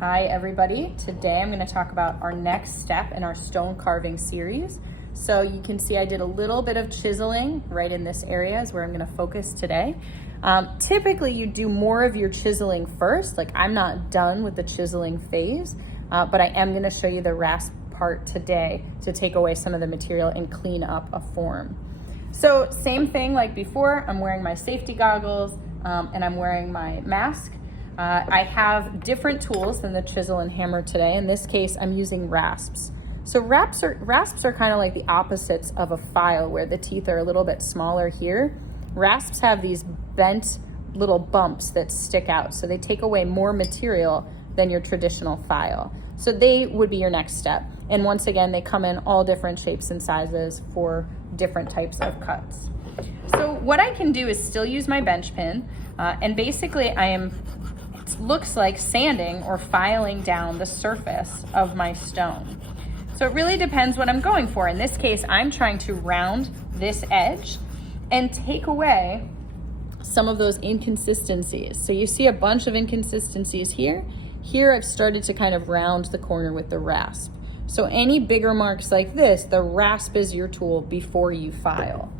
Hi everybody, today I'm going to talk about our next step in our stone carving series. So you can see I did a little bit of chiseling right in this area is where I'm going to focus today. Typically you do more of your chiseling first, like I'm not done with the chiseling phase, but I am going to show you the rasp part today to take away some of the material and clean up a form. So same thing like before, I'm wearing my safety goggles and I'm wearing my mask. I have different tools than the chisel and hammer today. In this case, I'm using rasps. So rasps are kind of like the opposites of a file where the teeth are a little bit smaller here. Rasps have these bent little bumps that stick out. So they take away more material than your traditional file. So they would be your next step. And once again, they come in all different shapes and sizes for different types of cuts. So what I can do is still use my bench pin. And basically it looks like sanding or filing down the surface of my stone. So it really depends what I'm going for. In this case, I'm trying to round this edge and take away some of those inconsistencies. So you see a bunch of inconsistencies here. Here I've started to kind of round the corner with the rasp. So any bigger marks like this, the rasp is your tool before you file.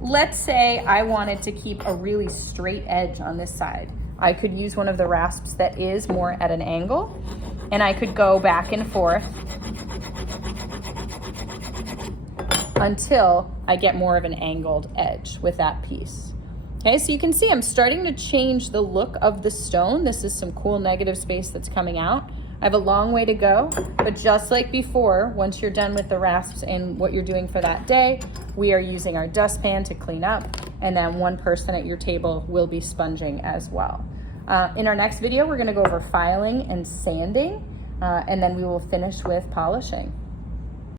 Let's say I wanted to keep a really straight edge on this side. I could use one of the rasps that is more at an angle, and I could go back and forth until I get more of an angled edge with that piece. Okay, so you can see I'm starting to change the look of the stone. This is some cool negative space that's coming out. I have a long way to go, but just like before, once you're done with the rasps and what you're doing for that day, we are using our dustpan to clean up, and then one person at your table will be sponging as well. In our next video, we're gonna go over filing and sanding, and then we will finish with polishing.